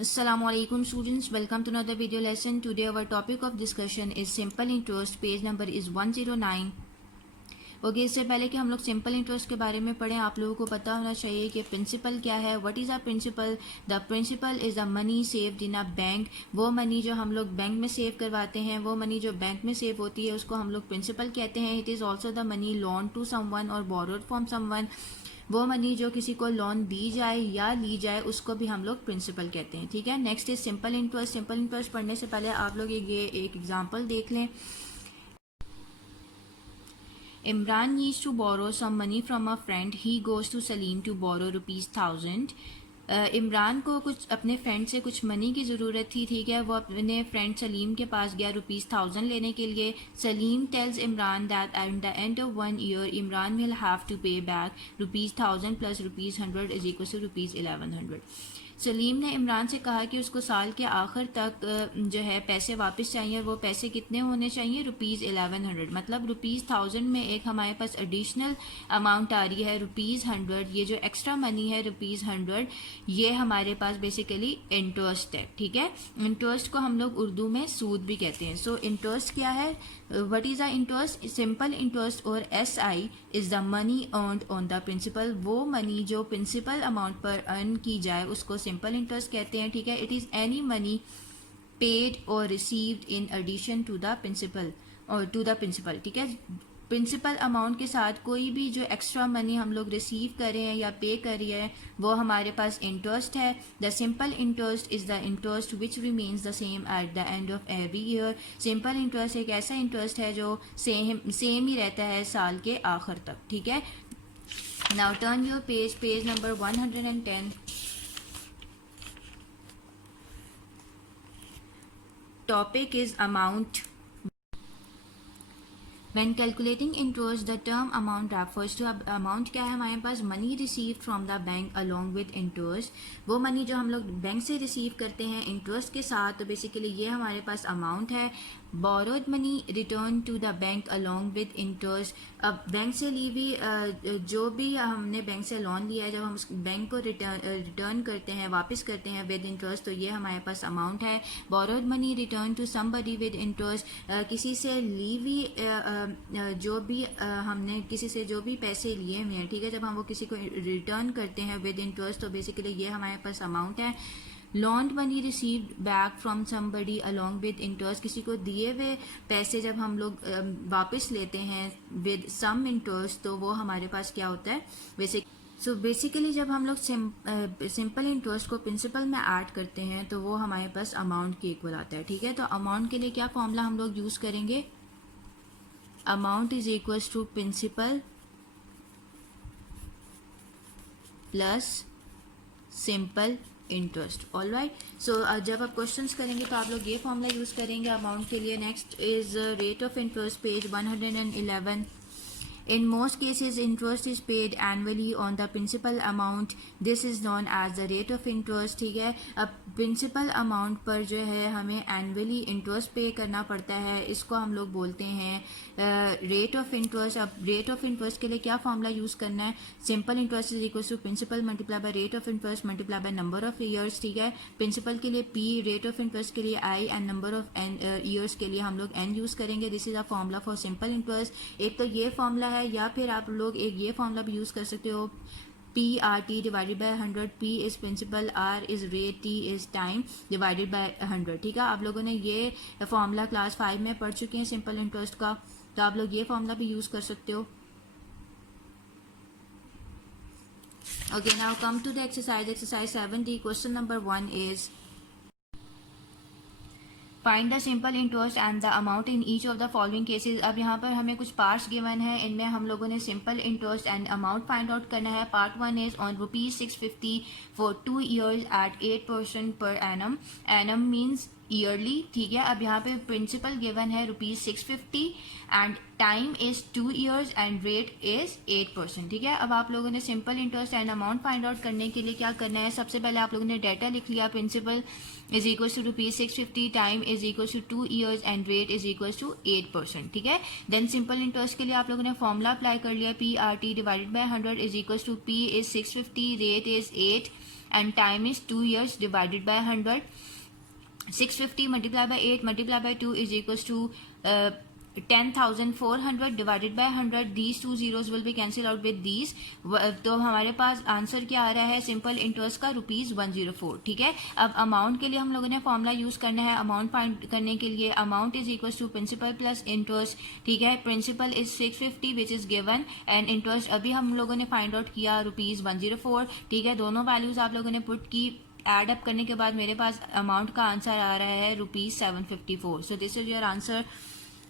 Assalamualaikum students, welcome to another video lesson. Today our topic of discussion is simple interest. Page number is 109. Okay इससे पहले कि हम लोग simple interest के बारे में पढ़ें, आप लोगों को पता होना चाहिए कि प्रिंसिपल क्या है. What is a principal? The principal is the money saved in a bank. वो मनी जो हम लोग बैंक में सेव करवाते हैं, वो मनी जो बैंक में सेव होती है उसको हम लोग प्रिंसिपल कहते हैं. It is also the money loan to someone or borrowed from someone. वो मनी जो किसी को लोन दी जाए या ली जाए उसको भी हम लोग प्रिंसिपल कहते हैं. ठीक है, next is simple interest. Simple interest पढ़ने से पहले आप लोग ये एक एग्जांपल देख लें. Imran needs to borrow some money from a friend. He goes to Salim to borrow ₹1000. Imran को कुछ अपने फ्रेंड से कुछ मनी की ज़रूरत थी. ठीक है, वो अपने फ्रेंड सलीम के पास गया ₹1000 लेने के लिए. Salim tells Imran that at the end of 1 year Imran will have to pay back ₹1000 plus ₹100 is equal to ₹1100. Salim ने इमरान से कहा कि उसको साल के आखिर तक जो है पैसे वापस चाहिए. वो पैसे कितने होने चाहिए? ₹1100. मतलब ₹1000 में एक हमारे पास एडिशनल अमाउंट आ रही है ₹100. ये जो एक्स्ट्रा मनी है ₹100 ये हमारे पास बेसिकली इंटरेस्ट है. ठीक है, इंटरेस्ट को हम लोग उर्दू में सूद भी कहते हैं. सो इंटरेस्ट क्या है? What is the interest? Simple interest और SI is the money earned on the principal. वो मनी जो प्रिंसिपल अमाउंट पर अर्न की जाए उसको सिंपल इंटरेस्ट कहते हैं. ठीक है, it is any money paid और received in addition to the principal और टू द प्रिंसिपल. ठीक है, प्रिंसिपल अमाउंट के साथ कोई भी जो एक्स्ट्रा मनी हम लोग रिसीव कर रहे हैं या पे कर रहे हैं वो हमारे पास इंटरेस्ट है. The simple interest is the interest which remains the same at the end of every year. Simple interest एक ऐसा इंटरेस्ट है जो सेम ही रहता है साल के आखिर तक. ठीक है, now turn your page number 110. Topic is amount. When calculating interest, the term amount refers to amount क्या है हमारे पास? Money receive from the bank along with interest. वो मनी जो हम लोग बैंक से रिसीव करते हैं इंटरेस्ट के साथ, तो बेसिकली ये हमारे पास अमाउंट है. Borrowed money return to the bank along with interest. अब बैंक से ली हुई जो भी हमने बैंक से लोन लिया है, जब हम उस बैंक को रिटर्न करते हैं, वापस करते हैं विद इंटरेस्ट, तो ये हमारे पास अमाउंट है. Borrowed money return to somebody with interest. किसी से ली हुई जो भी हमने किसी से जो भी पैसे लिए हुए हैं, ठीक है, जब हम वो किसी को रिटर्न करते हैं विद इंटरेस्ट, तो बेसिकली ये हमारे पास अमाउंट है. लोन्ड money received back from somebody along with interest. किसी को दिए हुए पैसे जब हम लोग वापस लेते हैं विद सम इंटरेस्ट, तो वो हमारे पास क्या होता है? बेसिकली जब हम लोग सिंपल इंटरेस्ट को प्रिंसिपल में ऐड करते हैं तो वो हमारे पास अमाउंट के इक्वल आता है. ठीक है, तो अमाउंट के लिए क्या फॉर्मूला हम लोग यूज़ करेंगे? Amount is equals to principal plus simple interest. All right, so जब आप क्वेश्चंस करेंगे तो आप लोग ये फॉर्मूला यूज़ करेंगे अमाउंट के लिए. Next is rate of interest, page 111. In most cases, interest is paid annually on the principal amount. This is known as the rate of interest. ठीक है, अब प्रिंसिपल अमाउंट पर जो है हमें एनुअली इंटरेस्ट पे करना पड़ता है, इसको हम लोग बोलते हैं रेट ऑफ इंटरेस्ट. अब रेट ऑफ इंटरेस्ट के लिए क्या फॉर्मूला यूज़ करना है? Simple interest is equal to principal multiply by rate of interest multiply by number of years. ठीक है, प्रिंसिपल के लिए P, रेट ऑफ इंटरेस्ट के लिए I and number of years के लिए हम लोग N यूज़ करेंगे. This is a formula for simple interest. एक तो ये फॉर्मूला है, या फिर आप लोग एक ये फॉर्मूला भी यूज़ कर सकते हो, PRT divided by 100. P is principal, R is rate, T is time divided by 100. ठीक है, आप लोगों ने ये फॉर्मूला क्लास 5 में पढ़ चुके हैं सिंपल इंटरेस्ट का, तो आप लोग ये फॉर्मूला भी यूज़ कर सकते हो. Okay, now come to the exercise 70. Question number 1 is find the simple interest and the amount in each of the following cases. अब यहाँ पर हमें कुछ पार्ट्स गिवन है, इनमें हम लोगों ने simple interest and amount find out करना है. Part 1 is on ₹650 for 2 years at 8% per annum. Annum means yearly. ठीक है, अब यहाँ पे प्रिंसिपल गिवन है ₹650 and time is 2 years and rate is 8%. ठीक है, अब आप लोगों ने simple interest and amount find out करने के लिए क्या करना है? सबसे पहले आप लोगों ने डाटा लिख लिया. Principal is equal to ₹650, time is equal to 2 years and rate is equal to 8%. ठीक है, देन सिंपल इंटरेस्ट के लिए आप लोगों ने फॉर्मूला अप्लाई कर लिया. PRT divided by 100 is equal to P is 650, rate is 8 and time is 2 years divided by 100. 650 multiplied by 8 multiplied by 2 is equals to 10,400 divided by 100. These two zeros will be cancelled out with these. तो हमारे पास answer क्या आ रहा है simple interest का ₹104. ठीक है. अब amount के लिए हम लोगों ने फॉर्मूला यूज करना है. अमाउंट फाइंड करने के लिए amount is equal to principal plus interest. ठीक है. Principal is 650 which is given and interest अभी हम लोगों ने फाइंड आउट किया ₹104. ठीक है. दोनों वैल्यूज आप लोगों ने पुट की. एड अप करने के बाद मेरे पास अमाउंट का आंसर आ रहा है ₹754. सो this is your answer.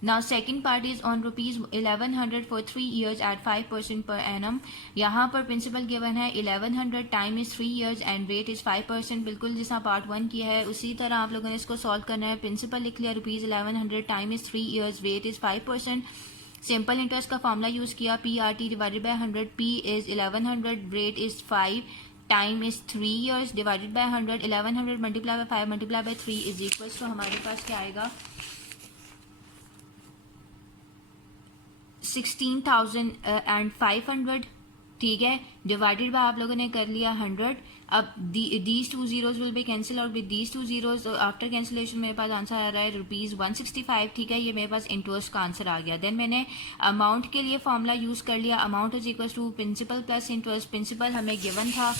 Now second part is on ₹1100 for 3 years at 5% per annum. यहाँ पर प्रिंसिपल गिवन है 1100, time is 3 years and rate is 5%. बिल्कुल जैसा पार्ट 1 किया है उसी तरह आप लोगों ने इसको सॉल्व करना है. प्रिंसिपल लिख लिया ₹1100, time is 3 years, rate is 5%. Simple interest का फॉर्मूला यूज किया PRT divided by 100. P is 1100, rate is 5, time is 3 years divided by 100. 1100 multiply by 5 multiply by 3 is equals to हमारे पास क्या आएगा 16,500. ठीक है. डिवाइडेड बाय आप लोगों ने कर लिया 100. अब these two zeros will be cancel out with these two zeros. After cancellation मेरे पास आंसर आ रहा है ₹165. ठीक है. ये मेरे पास इंटरेस्ट का आंसर आ गया. देन मैंने अमाउंट के लिए फॉर्मूला यूज कर लिया. Amount is equal to principal plus interest. Principal हमें गिवन था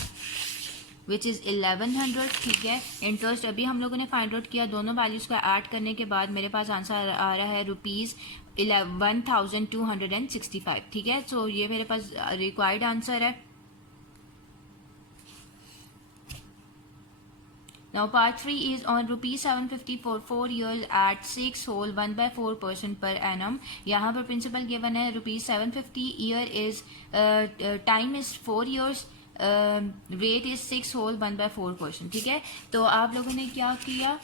विच इज़ 1100. ठीक है. इंटरेस्ट अभी हम लोगों ने फाइंड आउट किया. दोनों वैल्यूज का ऐड करने के बाद मेरे पास आंसर आ रहा है ₹1,265. ठीक है. सो ये मेरे पास रिक्वायर्ड आंसर है. Now part 3 is on ₹750 for 4 years at 6 whole 1/4% per annum. यहाँ पर प्रिंसिपल गिवन है ₹750. Year is time is 4 years. Rate is 6 whole 1/4%. ठीक है. तो आप लोगों ने क्या किया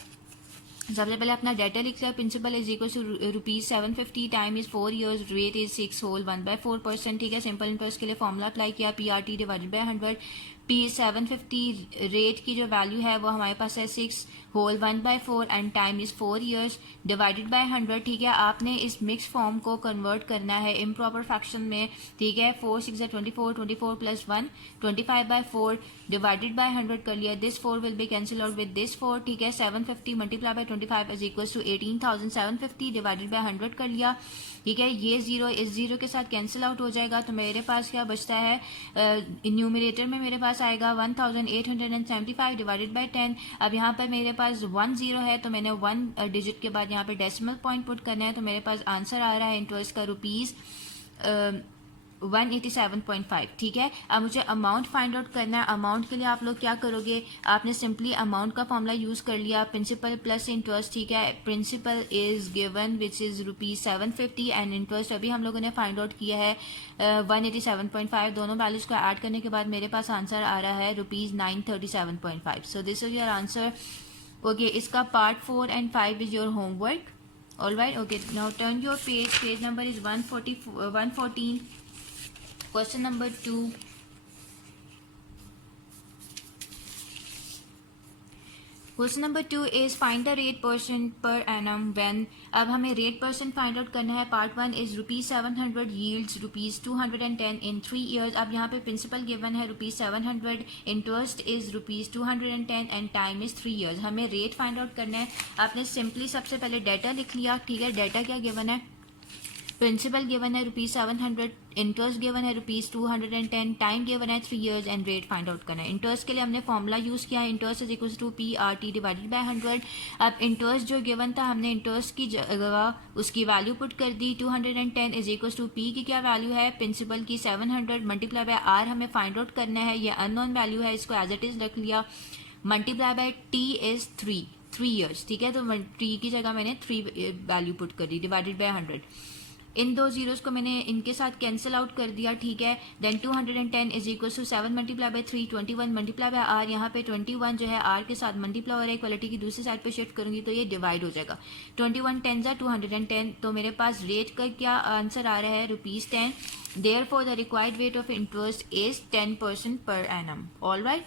सबसे पहले अपना डाटा लिख लिया. Principal is equal to ₹750, time is 4 years, rate is 6 whole 1/4%. ठीक है. सिंपल इंटरेस्ट के लिए फॉर्मूला अप्लाई किया PRT divided by 100. P 750, rate की जो वैल्यू है वो हमारे पास है 6 whole 1/4 and time is 4 years divided by 100. ठीक है. आपने इस मिक्स फॉर्म को कन्वर्ट करना है इम्प्रॉपर फ्रैक्शन में. ठीक है. 4 6 24, 24 प्लस 1 25/4 डिवाइडेड बाय 100 कर लिया. This 4 will be cancel out with this 4. ठीक है. 750 multiply by 25 is equal to 18,750 divided by 100 कर लिया. ठीक है. ये जीरो इस जीरो के साथ कैंसिल आउट हो जाएगा. तो मेरे पास क्या बचता है न्यूमरेटर में मेरे पास आएगा 1875 डिवाइडेड बाय 10. अब यहाँ पर मेरे पास 1 0 है तो मैंने 1 डिजिट के बाद यहाँ पे डेसिमल पॉइंट पुट करना है. तो मेरे पास आंसर आ रहा है इंटरेस्ट का ₹187.5. ठीक है. अब मुझे अमाउंट फाइंड आउट करना है. अमाउंट के लिए आप लोग क्या करोगे आपने सिंपली अमाउंट का फॉर्मूला यूज कर लिया प्रिंसिपल प्लस इंटरेस्ट. ठीक है. Principal is given which is ₹750 and interest अभी हम लोगों ने फाइंड आउट किया है 187.5. दोनों वैल्यूज को ऐड करने के बाद मेरे पास आंसर आ रहा है ₹937.5. So this is your answer. Okay. इसका part 4 and 5 is your homework. Alright. Okay. Now turn your page number is 114. Question number 2. Question number 2 is find the rate % per annum when. अब हमें rate % find out करना है. Part 1 is ₹700 yields ₹210 in 3 years. अब यहाँ पे principal given है ₹700, interest is ₹210 and time is 3 years. हमें rate find out करना है. आपने सिंपली सबसे पहले डाटा लिख लिया. ठीक है. डाटा क्या गिवन है प्रिंसिपल गिवन है ₹700, इंटरेस्ट गिवन है ₹210, टाइम गिवन है 3 years and rate find out करना है. इंटरेस्ट के लिए हमने फॉर्मूला यूज किया है. Interest is equal to PRT divided by 100. अब इंटरेस्ट जो गिवन था हमने इंटरेस्ट की जगह उसकी वैल्यू पुट कर दी. 210 इज इक्वल टू P की क्या वैल्यू है प्रिंसिपल की 700 मल्टीप्लाई बाय R हमें फाइंड आउट करना है. ये अननोन वैल्यू है इसको एज इट इज रख लिया. Multiply by T is 3 years. ठीक है. तो T की जगह मैंने 3 वैल्यू पुट कर दी डिवाइडेड बाय 100. इन दो जीरोस को मैंने इनके साथ कैंसिल आउट कर दिया. ठीक है. Then 210 is equal to 7 multiply by 3 21 multiply by R. यहाँ पे 21 जो है R के साथ मल्टीप्लाई हो रहा है. इक्वालिटी की दूसरी साइड पे शिफ्ट करूंगी तो ये डिवाइड हो जाएगा. 21 10 210. तो मेरे पास रेट का क्या आंसर आ रहा है ₹10. Therefore the required rate of interest is 10% per annum. All right.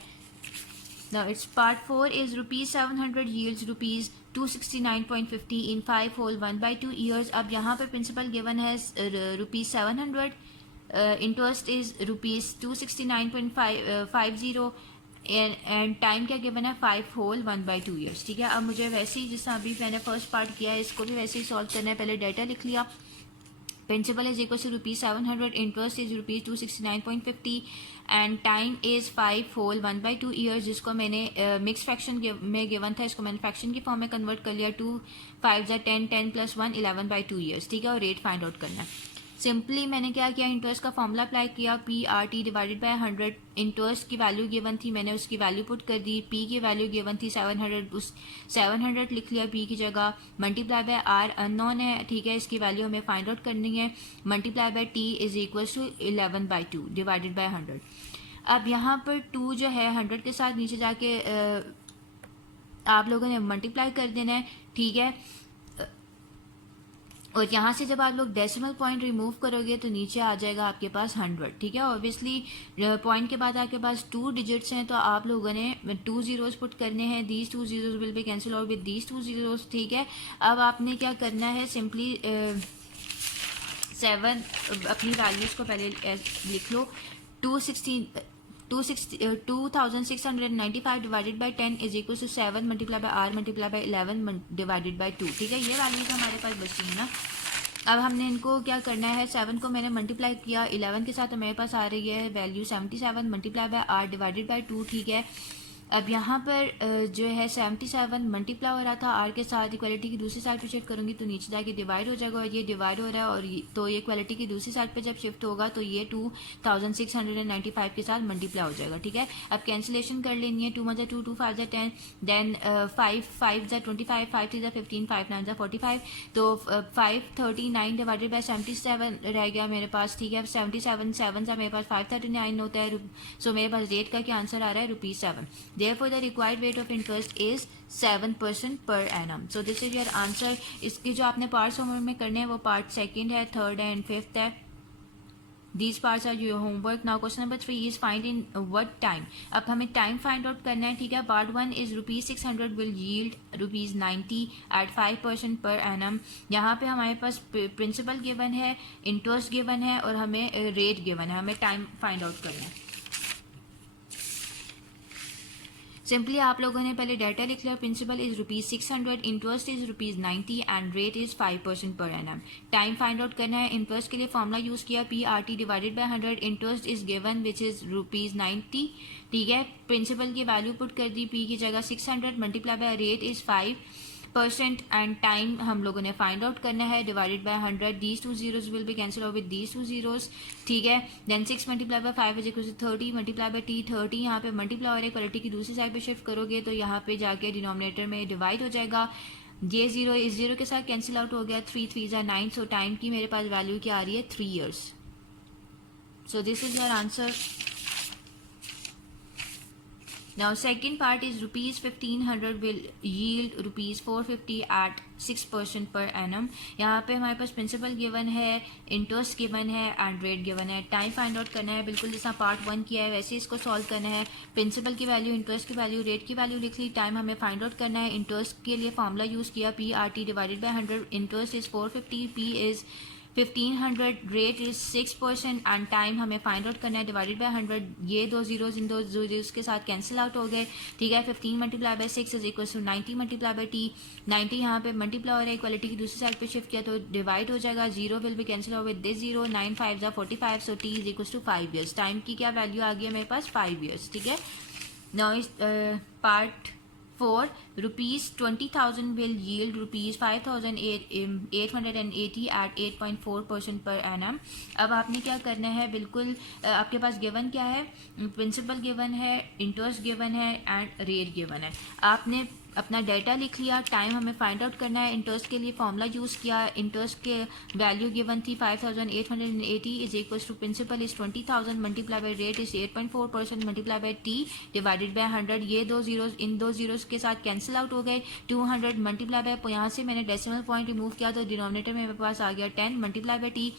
Now its part 4 is ₹700 yields ₹269.50 in 5 whole 1/2 years. अब यहाँ पर प्रिंसिपल गिवन है ₹700, इंटरेस्ट इज ₹269.50 एंड टाइम क्या गिवन है 5 होल 1/2 ईयर्स, ठीक है। अब मुझे वैसे ही जिस अभी मैंने फर्स्ट पार्ट किया है इसको भी वैसे ही सॉल्व करना है। पहले डाटा लिख लिया, principal is equal to ₹700, interest is ₹269.50 and time is 5 whole 1/2 years, जिसको मैंने मिक्स फ्रैक्शन में गिवन था, इसको मैंने फ्रैक्शन की फॉर्म में कन्वर्ट कर लिया। 2 5 10, 10 + 1 11/2 ईयर्स, ठीक है। और रेट फाइंड आउट करना है। सिंपली मैंने क्या किया, इंटरेस्ट का फॉर्मूला अप्लाई किया, PRT डिवाइडेड बाय 100। इंटरेस्ट की वैल्यू गिवन थी, मैंने उसकी वैल्यू पुट कर दी। P की वैल्यू गिवन थी 700, उस 700 लिख लिया P की जगह। मल्टीप्लाई बाय R अननोन है, ठीक है, इसकी वैल्यू हमें फाइंड आउट करनी है। Multiply by T is equal to 11/2 divided by 100। अब यहाँ पर 2 जो है 100 के साथ नीचे जाके आप लोगों ने मल्टीप्लाई कर देना है, ठीक है। और यहाँ से जब आप लोग डेसिमल पॉइंट रिमूव करोगे तो नीचे आ जाएगा आपके पास 100, ठीक है। ऑब्वियसली पॉइंट के बाद आपके पास 2 डिजिट्स हैं, तो आप लोगों ने 2 zeros पुट करने हैं। These 2 zeros will be cancel out with these 2 zeros, ठीक है। अब आपने क्या करना है, सिंपली 7 अपनी वैल्यूज़ को पहले लिख लो। 2695 divided by 10 is equal to 7 multiply by R multiply by 11 divided by 2, ठीक है। ये वैल्यूज हमारे पास बची है ना। अब हमने इनको क्या करना है, 7 को मैंने मल्टीप्लाई किया 11 के साथ, तो मेरे पास आ रही है value 77 multiply by R divided by 2, ठीक है। अब यहाँ पर जो है 77 मल्टीप्लाई हो रहा था R के साथ, इक्वालिटी की दूसरी साइड पे शिफ्ट करूँगी तो नीचे जाके डिवाइड हो जाएगा, और ये डिवाइड हो रहा है, और तो ये इक्वालिटी की दूसरी साइड पे जब शिफ्ट होगा तो ये 2695 के साथ मल्टीप्लाई हो जाएगा, ठीक है। अब कैंसिलेशन कर लेनी है। 2 × 2, 2 5 10, देन 5 5 25, 5 3 15, 5 9 45, तो 539 डिवाइडेड बाई 77 रह गया मेरे पास, ठीक है। 77 7 से मेरे पास 539 होता है, सो मेरे पास रेट का क्या आंसर आ रहा है, ₹7। Therefore, the required rate of interest is 7% per annum. So this is your answer. इसके जो आपने पार्ट्स होमवर्क में करने हैं वो पार्ट सेकंड है, थर्ड है एंड फिफ्थ है। These parts are your homework. Now question number 3 is find in what time. अब हमें टाइम फाइंड आउट करना है, ठीक है। Part 1 is ₹600 will yield ₹90 at 5% per annum. यहाँ पे हमारे पास प्रिंसिपल गिवन है, इंटरेस्ट गिवन है और हमें रेट गिवन है, हमें टाइम फाइंड आउट करना है। सिंपली आप लोगों ने पहले डाटा लिख लिया। Principal is ₹600, interest is ₹90 and rate is 5% per annum. Time find out करना है। इंटरेस्ट के लिए फॉर्मूला यूज किया, PRT divided by 100। Interest is given which is ₹90, ठीक है। प्रिंसिपल की वैल्यू पुट कर दी, P की जगह 600 multiply by rate is 5% and time हम लोगों ने फाइंड आउट करना है, divided by 100। These 2 zeros will be cancel out with these 2 zeros, ठीक है। Then 6 multiply by 5 is equal to 30 multiply by T 30, यहाँ पे मल्टीप्लाई हो रहा है, क्वालिटी की दूसरी साइड पे शिफ्ट करोगे तो यहाँ पे जाके डिनोमिनेटर में डिवाइड हो जाएगा। ये 0 इस 0 के साथ कैंसिल आउट हो गया, 3 3 9, सो टाइम की मेरे पास वैल्यू क्या आ रही है, 3 years। So this is your answer. Now second part is ₹1500 will yield ₹450 at 6% per annum. यहाँ पे हमारे पास प्रिंसिपल गिवन है, इंटरेस्ट गिवन है एंड रेट गिवन है। टाइम फाइंड आउट करना है, बिल्कुल जैसा पार्ट 1 किया है वैसे इसको सॉल्व करना है। प्रिंसिपल की वैल्यू, इंटरेस्ट की वैल्यू, रेट की वैल्यू लिख ली। टाइम हमें फाइंड आउट करना है। इंटरेस्ट के लिए फॉर्मूला यूज किया, PRT divided by 100। Interest is 450, P is 1500, rate is 6% and time हमें फाइंड आउट करना है, डिवाइडेड बाय 100। ये 2 zeros इन 2 zeros के साथ कैंसिल आउट हो गए, ठीक है। 15 multiply by 6 is equal to 90 multiply by T। 90 यहाँ पे मल्टीप्लाई हो रहा है, इक्वालिटी की दूसरी साइड पे शिफ्ट किया तो डिवाइड हो जाएगा। 0 will be cancel out with this 0, 9 5 45, so T is equal to 5 years। Time की क्या वैल्यू आ गई है मेरे पास, 5 years, ठीक है। नाउ इस part 4, ₹20,000 will yield ₹5,880 at 8.4% per annum। अब आपने क्या करना है, बिल्कुल आपके पास गिवन क्या है, प्रिंसिपल गिवन है, इंटरेस्ट गिवन है एंड रेट गिवन है। आपने अपना डाटा लिख लिया। टाइम हमें फाइंड आउट करना है। इंटरेस्ट के लिए फॉर्मूला यूज़ किया, इंटरेस्ट के वैल्यू गिवन थी 5,880 is equal to principal is 20,000 multiply by rate is 8.4% multiply by T divided by 100। ये 2 zeros इन 2 zeros के साथ कैंसिल आउट हो गए। 200 मल्टीप्लाई बाय, यहाँ से मैंने डेसिमल पॉइंट रिमूव किया तो डिनोमिनेटर में मेरे पास आ गया 10 मल्टीप्लाई बाई T।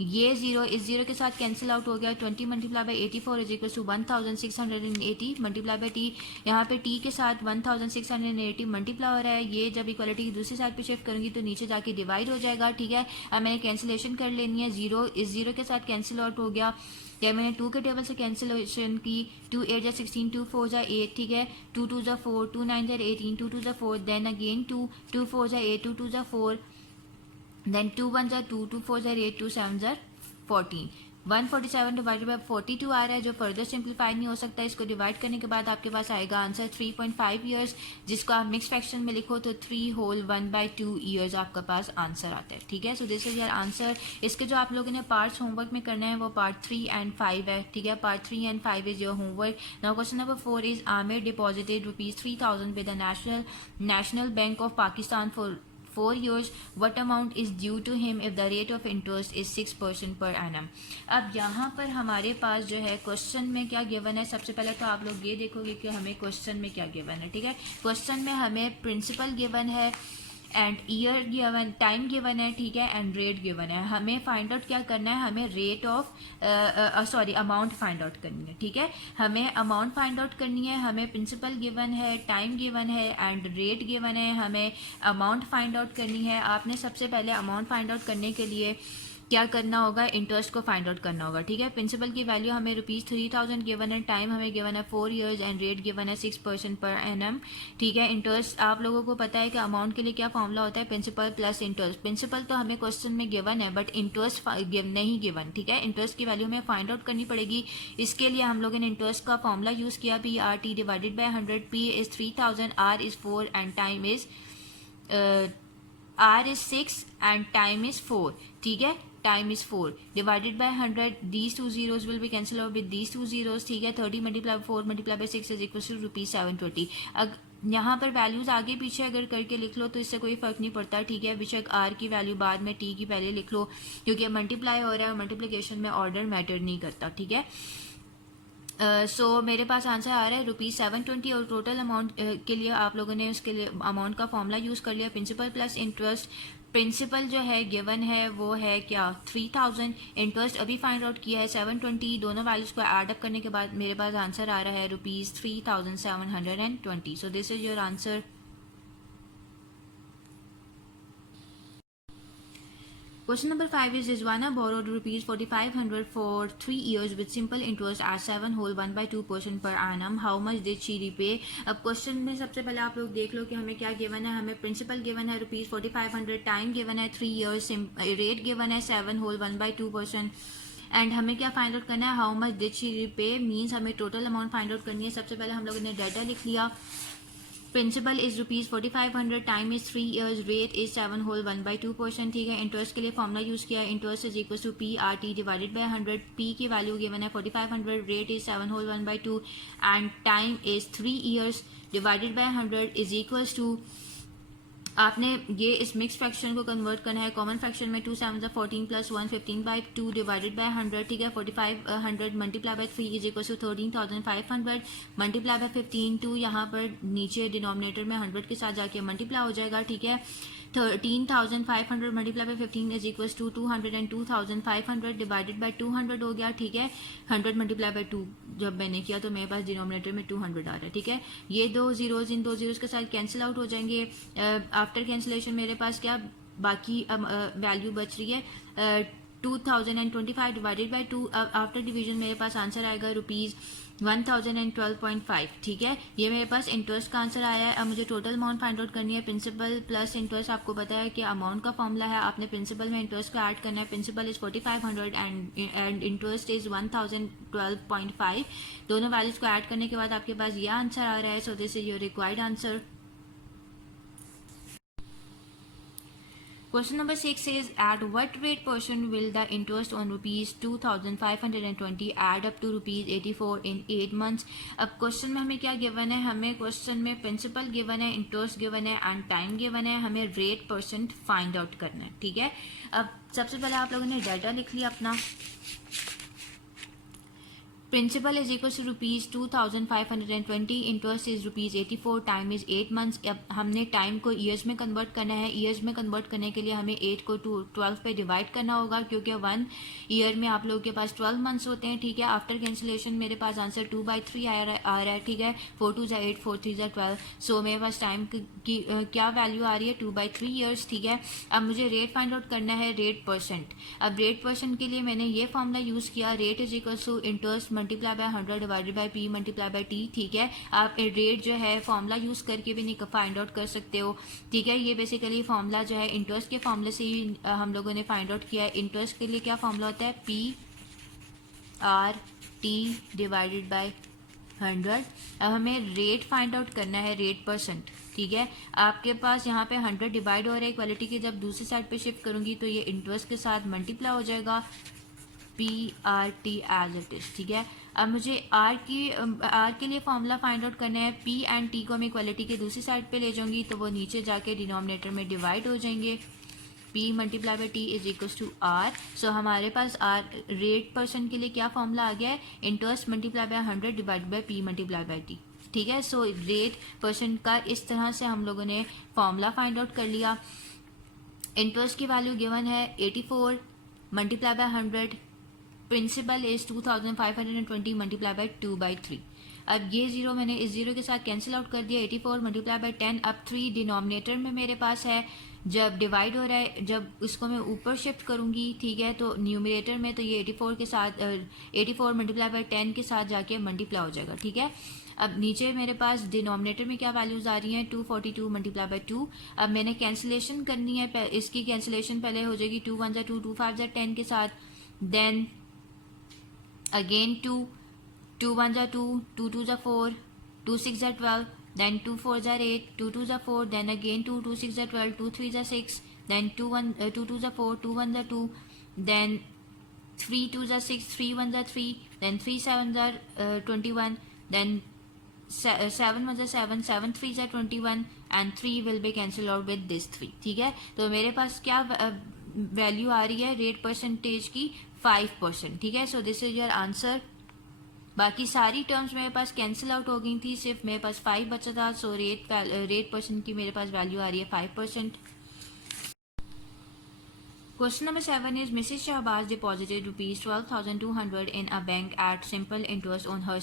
ये 0 इस 0 के साथ कैंसिल आउट हो गया। 20 multiply by 84 is equal to 1680 multiply by T। यहाँ पे T के साथ 1680 मल्टीप्लाई हो रहा है। ये जब इक्वालिटी की दूसरी साइड पे शिफ्ट करूंगी तो नीचे जाके डिवाइड हो जाएगा, ठीक है। अब मैंने कैंसिलेशन कर लेनी है। 0 इस 0 के साथ कैंसिल आउट हो गया। क्या मैंने 2 के टेबल से कैंसिलेशन की, 2 8 जा 16, 2 4 जा 8, ठीक है, 2 2 जा 4, 2 9 जा 18, 2 2 जा 4, देन अगेन 2 2 4 जा 8, 2 2 जा 4, देन 2 1 जा 2, 2 4 जा 8, 2 7 जा 14, 147 डिवाइडेड बाय 42 आ रहा है, जो फर्दर सिंप्लीफाई नहीं हो सकता। इसको डिवाइड करने के बाद आपके पास आएगा आंसर 3.5 ईयर्स, जिसको आप मिक्स फ्रैक्शन में लिखो तो 3 होल 1/2 ईयर्स आपका पास आंसर आता है, ठीक है। सो दिस इज योर आंसर। इसके जो आप लोगों ने पार्ट्स होमवर्क में करना है वो पार्ट 3 एंड 5 है, ठीक है। Part 3 and 5 is your homework. Now question number 4 is Aamir deposited ₹3,000 with the national bank of Pakistan for 4 years. What amount is due to him if the rate of interest is 6% per annum? अब यहाँ पर हमारे पास जो है question में क्या given है, सबसे पहले तो आप लोग ये देखोगे कि हमें क्वेश्चन में क्या गिवन है, ठीक है। क्वेश्चन में हमें प्रिंसिपल गिवन है and year given, time given है, ठीक है, एंड रेट गिवन है। हमें फाइंड आउट क्या करना है, हमें rate of amount find out करनी है, ठीक है। हमें अमाउंट फाइंड आउट करनी है, हमें प्रिंसिपल गिवन है, टाइम गिवन है एंड रेट गिवन है, हमें अमाउंट फाइंड आउट करनी है। आपने सबसे पहले अमाउंट फाइंड आउट करने के लिए क्या करना होगा, इंटरेस्ट को फाइंड आउट करना होगा, ठीक है। प्रिंसिपल की वैल्यू हमें ₹3,000 गिवन है, टाइम हमें गिवन है 4 years एंड रेट गिवन है 6% पर एनम, ठीक है। इंटरेस्ट आप लोगों को पता है कि अमाउंट के लिए क्या फॉर्मूला होता है, प्रिंसिपल प्लस इंटरेस्ट। प्रिंसिपल तो हमें क्वेश्चन में गिवन है बट इंटरेस्ट नहीं गिवन, ठीक है। इंटरेस्ट की वैल्यू हमें फाइंड आउट करनी पड़ेगी। इसके लिए हम लोगों ने इंटरेस्ट का फॉर्मूला यूज किया, PRT divided by 100, P is 3000, R is 4 and time is R is 6 and time is 4, ठीक है। Time is 4 divided by 100, these two zeros will be cancelled out with these two zeros, ठीक है। 30 multiply 4 multiply by 6 is equal to ₹720। यहाँ पर values आगे पीछे अगर करके लिख लो तो इससे कोई फर्क नहीं पड़ता, ठीक है। बेशक आर की वैल्यू बाद में टी की पहले लिख लो, क्योंकि मल्टीप्लाई हो रहा है, मल्टीप्लिकेशन में ऑर्डर मैटर नहीं करता, ठीक है। सो मेरे पास आंसर आ रहा है ₹720 और टोटल अमाउंट के लिए आप लोगों ने उसके लिए अमाउंट का फॉर्मूला यूज़ कर लिया, प्रिंसिपल प्लस इंटरेस्ट। प्रिंसिपल जो है गिवन है वो है क्या 3000, इंटरेस्ट अभी फाइंड आउट किया है 720, दोनों वैल्यूज को ऐड अप करने के बाद मेरे पास आंसर आ रहा है ₹3,720। सो this is your answer. Question number 5 is Rizwana borrowed ₹4,500 for 3 years with simple interest at 7 whole 1/2% per annum. How much did she repay? अब क्वेश्चन में सबसे पहले आप लोग देख लो कि हमें क्या गिवन है। हमें प्रिंसिपल गिवन है ₹4,500, टाइम गिवन है 3 years, रेट गिवन है 7 whole 1/2%, एंड हमें क्या फाइंड आउट करना है, how much did she repay means हमें टोटल अमाउंट फाइंड आउट करनी है। सबसे पहले हम लोगों ने डाटा लिख लिया, principal is ₹4,500, time is 3 years, rate is 7 whole 1/2%, ठीक है। इंटरेस्ट के लिए फॉर्मूला यूज किया, interest is equal to PRT divided by 100, P की वैल्यू गिवन है 4,500, rate is 7 whole 1/2 and time is 3 years divided by 100 is equal to, आपने ये इस मिक्स फ्रैक्शन को कन्वर्ट करना है कॉमन फ्रैक्शन में, 2 7 14 प्लस 1 15/2 डिवाइडेड बाय 100, ठीक है। 4,500 multiply by 3 is equal to 13,500 multiply by 15, 2 यहाँ पर नीचे डिनोमिनेटर में 100 के साथ जाके मल्टीप्लाई हो जाएगा, ठीक है। 13,500 multiply by 15 is equal to 200 and 2,500 divided by 200 हो गया, ठीक है। 100 मल्टीप्लाई बाय 2 जब मैंने किया तो मेरे पास डिनोमिनेटर में 200 आ रहा है, ठीक है। ये दो जीरोज इन दो जीरोज के साथ कैंसिल आउट हो जाएंगे। आफ्टर कैंसिलेशन मेरे पास क्या बाकी वैल्यू बच रही है 2025 डिवाइडेड बाय 2। आफ्टर डिवीजन मेरे पास आंसर आएगा ₹1,012.5, ठीक है। ये मेरे पास इंटरेस्ट का आंसर आया है। अब मुझे टोटल अमाउंट फाइंड आउट करनी है, प्रिंसिपल प्लस इंटरेस्ट। आपको पता है कि अमाउंट का फॉर्मूला है, आपने प्रिंसिपल में इंटरेस्ट को ऐड करना है। Principal is 4,500 and interest is 1,012.5। दोनों वैल्यूज को ऐड करने के बाद आपके पास ये आंसर आ रहा है। सो this is your required answer. Question number 6 says, at what rate portion will the interest on ₹2,520 add up to ₹84 in 8 months? अब क्वेश्चन में हमें क्या गिवन है, हमें क्वेश्चन में प्रिंसिपल गिवन है, इंटरेस्ट गिवन है एंड टाइम गिवन है। हमें रेट परसेंट फाइंड आउट करना है, ठीक है। अब सबसे पहले आप लोगों ने डाटा लिख लिया अपना। Principal is equal to ₹2,520, interest is ₹84, time is 8 months. अब हमने टाइम को ईयर्स में कन्वर्ट करना है। ईयर्स में कन्वर्ट करने के लिए हमें 8 को 12 पे डिवाइड करना होगा, क्योंकि 1 ईयर में आप लोगों के पास 12 मंथ्स होते हैं, ठीक है। आफ्टर कैंसिलेशन मेरे पास आंसर 2/3 आ रहा है, ठीक है। 4 2 ज़ा 8, 4 3 ज़ा 12। सो मेरे पास टाइम की क्या वैल्यू आ रही है, 2/3 ईयर्स, ठीक है। अब मुझे रेट फाइंड आउट करना है, रेट परसेंट। अब रेट परसेंट के लिए मैंने ये फॉर्मूला यूज़ किया, rate is equal to interest multiply by 100 divided by P multiply by T, ठीक है। आप रेट जो है फॉर्मूला यूज़ करके भी फाइंड आउट कर सकते हो, ठीक है। ये बेसिकली फॉर्मूला जो है इंटरेस्ट के फॉर्मूले से ही हम लोगों ने फाइंड आउट किया है। इंटरेस्ट के लिए क्या फॉर्मूला होता है, P R T divided by 100। अब हमें रेट फाइंड आउट करना है, रेट परसेंट, ठीक है। आपके पास यहाँ पे 100 डिवाइड हो रहा है इक्वालिटी के, जब दूसरी साइड पे शिफ्ट करूंगी तो ये इंटरेस्ट के साथ मल्टीप्लाई हो जाएगा, P R T as it is, ठीक है। अब मुझे आर के लिए फॉर्मूला फाइंड आउट करना है। पी एंड टी को मैं इक्वालिटी के दूसरी साइड पे ले जाऊंगी तो वो नीचे जाके डिनोमिनेटर में डिवाइड हो जाएंगे। P multiply by T is equal to R. So हमारे पास आर रेट परसेंट के लिए क्या फॉर्मूला आ गया है, interest multiply by 100 divide by P multiply by T, ठीक है। सो रेट परसेंट का इस तरह से हम लोगों ने फॉर्मूला फाइंड आउट कर लिया। इंटरेस्ट की वैल्यू गिवन है 84 multiply by 100, principal is 2520 multiply by 2/3। अब ये जीरो मैंने इस जीरो के साथ कैंसिल आउट कर दिया, 84 मल्टीप्लाई बाय 10। अब 3 डिनोमिनेटर में मेरे पास है, जब डिवाइड हो रहा है, जब इसको मैं ऊपर शिफ्ट करूंगी, ठीक है, तो न्यूमरेटर में तो ये 84 के साथ 84 मल्टीप्लाई बाय 10 के साथ जाके मल्टीप्लाई हो जाएगा, ठीक है। अब नीचे मेरे पास डिनोमिनेटर में क्या वैल्यूज आ रही हैं, 242 मल्टीप्लाई बाय 2। अब मैंने कैंसिलेशन करनी है, इसकी कैंसिलेशन पहले हो जाएगी 2 1 2, 2 5 10 के साथ, then again 2 1 2, 2 2 4, 2 6 12, then 2 4 8, 2 2 4, then again 2 2 6 12, 2 3 6, then 2 2 4, 2 1 2, then 3 2 6, 3 1 3, then 3 7 21, then 7 1 7, 7 3 21, and 3 will be cancelled out with this 3, ठीक है। तो मेरे पास क्या वैल्यू आ रही है रेट परसेंटेज की, 5%, ठीक है। सो दिस इज योर आंसर। बाकी सारी टर्म्स मेरे पास कैंसिल आउट हो गई थी, सिर्फ मेरे पास 5 बचा था। सो रेट परसेंट की मेरे पास वैल्यू आ रही है 5%। Question number 7 is Mrs. Shahbaz deposited ₹12,200 in a bank at simple interest on her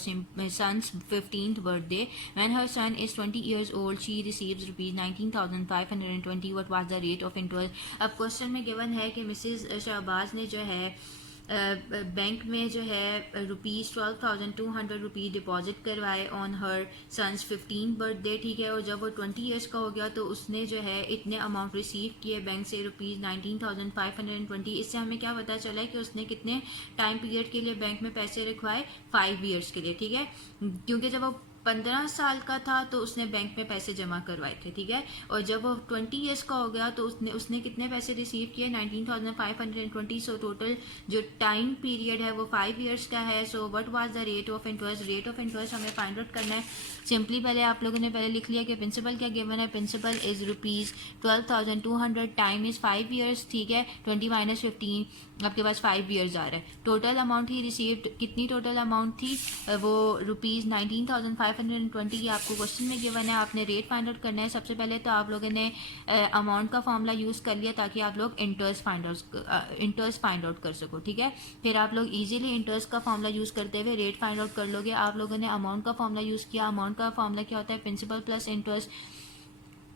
son's 15th birthday. When her son is 20 years old, she receives ₹19,520. What was the rate of interest? अब question में given है कि Mrs Shahbaz ने जो है bank में जो है ₹12,200 डिपॉजिट करवाए ऑन हर सन्स 15 बर्थडे, ठीक है। और जब वो 20 ईयर्स का हो गया तो उसने जो है इतने अमाउंट रिसीव किए बैंक से, ₹19,520। इससे हमें क्या पता चला है कि उसने कितने टाइम पीरियड के लिए बैंक में पैसे रखवाए, 5 ईयर्स के लिए, ठीक है। क्योंकि जब वो 15 साल का था तो उसने बैंक में पैसे जमा करवाए थे, ठीक है। और जब वो 20 ईयर्स का हो गया तो उसने कितने पैसे रिसीव किए, 19,520। सो टोटल जो टाइम पीरियड है वो 5 ईयर्स का है। So what was the rate of interest, rate of interest हमें फाइंड आउट करना है। सिंपली पहले आप लोगों ने पहले लिख लिया कि प्रिंसिपल क्या गिवन है, principal is ₹12,200, time is 5 years, ठीक है। 20 माइनस 15, आपके पास 5 ईयर्स आ रहा है। टोटल अमाउंट ही रिसीव्ड कितनी टोटल अमाउंट थी, वो ₹19,520 आपको क्वेश्चन में गिवन है। आपने रेट फाइंड आउट करना है। सबसे पहले तो आप लोगों ने अमाउंट का फॉर्मूला यूज़ कर लिया ताकि आप लोग इंटरेस्ट फाइंड आउट कर सको, ठीक है। फिर आप लोग इजीली इंटरेस्ट का फॉर्मूला यूज़ करते हुए रेट फाइंड आउट कर लोगे। आप लोगों ने अमाउंट का फॉर्मूला यूज़ किया। अमाउंट का फॉर्मूला क्या होता है, प्रिंसिपल प्लस इंटरेस्ट।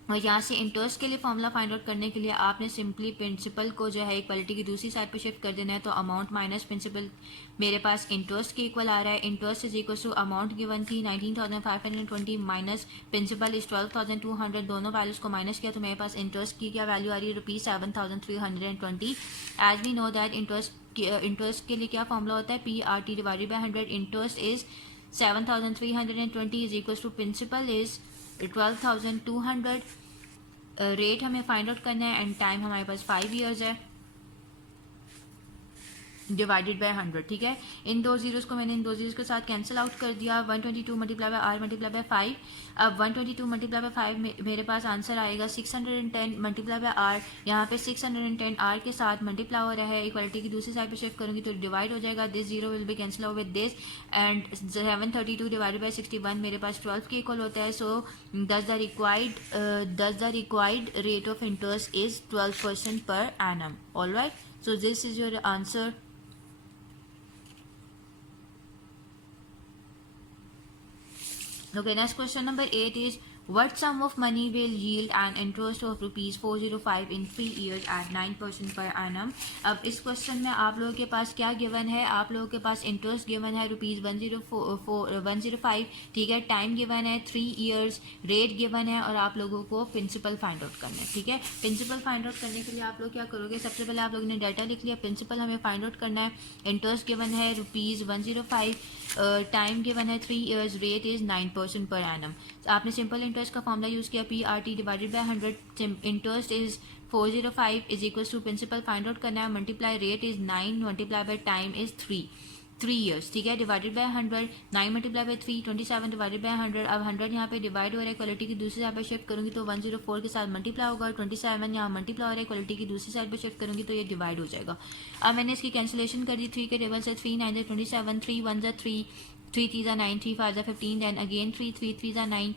और यहाँ से इंटरेस्ट के लिए फॉर्मूला फाइंड आउट करने के लिए आपने सिंपली प्रिंसिपल को जो है इक्वालिटी की दूसरी साइड पे शिफ्ट कर देना है। तो अमाउंट माइनस प्रिंसिपल मेरे पास इंटरेस्ट के इक्वल आ रहा है। Interest is equal to amount given थी 19,520 माइनस प्रिंसिपल इज 12,200, दोनों वैल्यूज को माइनस किया तो मेरे पास इंटरेस्ट की क्या वैल्यू आ रही है, ₹7,320। As we know that interest के लिए क्या फॉर्मूला होता है, PRT divided by 100। Interest is 7,320 is equal to principal is 12,200। Rate हमें फाइंड आउट करना है एंड टाइम हमारे पास 5 ईयर्स है। डिवाइडेड बाय 100, ठीक है। इन दो जीरोस को मैंने इन दो जीरोस के साथ कैंसिल आउट कर दिया। 122 multiply by R multiply by 5। अब 122 मल्टीप्लाई बाय 5 मेरे पास आंसर आएगा 610 मल्टीप्लाई बाय आर। यहाँ पे 610 आर के साथ मल्टीप्लाई हो रहा है, इक्वालिटी की दूसरी साइड पे शिफ्ट करूंगी तो डिवाइड हो जाएगा। This zero will be cancel out with this and 732 divided by 61 मेरे पास 12 के इक्वल होता है। सो दस the required rate of interest is 12% per annum. Alright, so this is your answer. Okay, next question number 8 is what sum of money will yield an interest of rupees 405 in 3 years at 9% per annum। अब इस question में आप लोगों के पास क्या given है, आप लोगों के पास इंटरेस्ट गिवन है रुपीज 105, ठीक है। टाइम गिवन है 3 इयर्स, रेट गिवन है और आप लोगों को प्रिंसिपल फाइंड आउट करना है, ठीक है। प्रिंसिपल फाइंड आउट करने के लिए आप लोग क्या करोगे, सबसे पहले आप लोगों ने डाटा लिख लिया, प्रिंसिपल हमें फाइंड आउट करना है। इंटरेस्ट गिवन है रुपीज 105, टाइम गिवन है 3 years, rate is 9% per annum. आपने सिंपल इंटरेस्ट का फॉर्मूला यूज किया, PRT divided by 100। Interest is 405 is equal to principal find out करना है, multiply rate is 9 multiply by time is 3 years, ठीक है। Divided by 100, 9 multiply by 3 27 divided by 100। अब 100 यहाँ पे डिवाइड हो रहा है, क्वालिटी की दूसरी साइड पे शिफ्ट करूंगी तो 104 के साथ मल्टीप्लाई होगा। 27 यहाँ मल्टीप्लाई हो रहा है, क्वालिटी की दूसरी साइड पे शिफ्ट करूंगी तो ये डिवाइड हो जाएगा। अब मैंने इसकी कैंसिलेशन कर दी 3 के टेबल से। 3 9 27, 3 1 3, 3 3 9, 3 5 15, then again 3 3 3 9,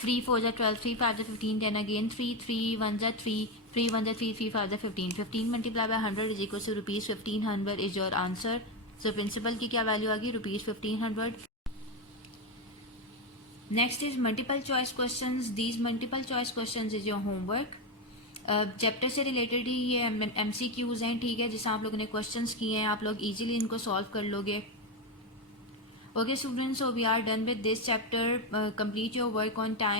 3 4 12, 3 5 15, then again 3 3 1 3, 3 1 3, 3 5 15, 15 multiplied by 100 is equal to rupees 1500 is your answer। So principal की क्या वैल्यू आ गई, rupees 1500। Next is multiple choice questions. These multiple choice questions is your homework. Chapter से related ही ये MCQs हैं, ठीक है, जिससे आप लोगों ने क्वेश्चंस किए हैं, आप लोग इजीली इनको सॉल्व कर लोगे। Okay students, so we are done with this chapter. Complete your work on time.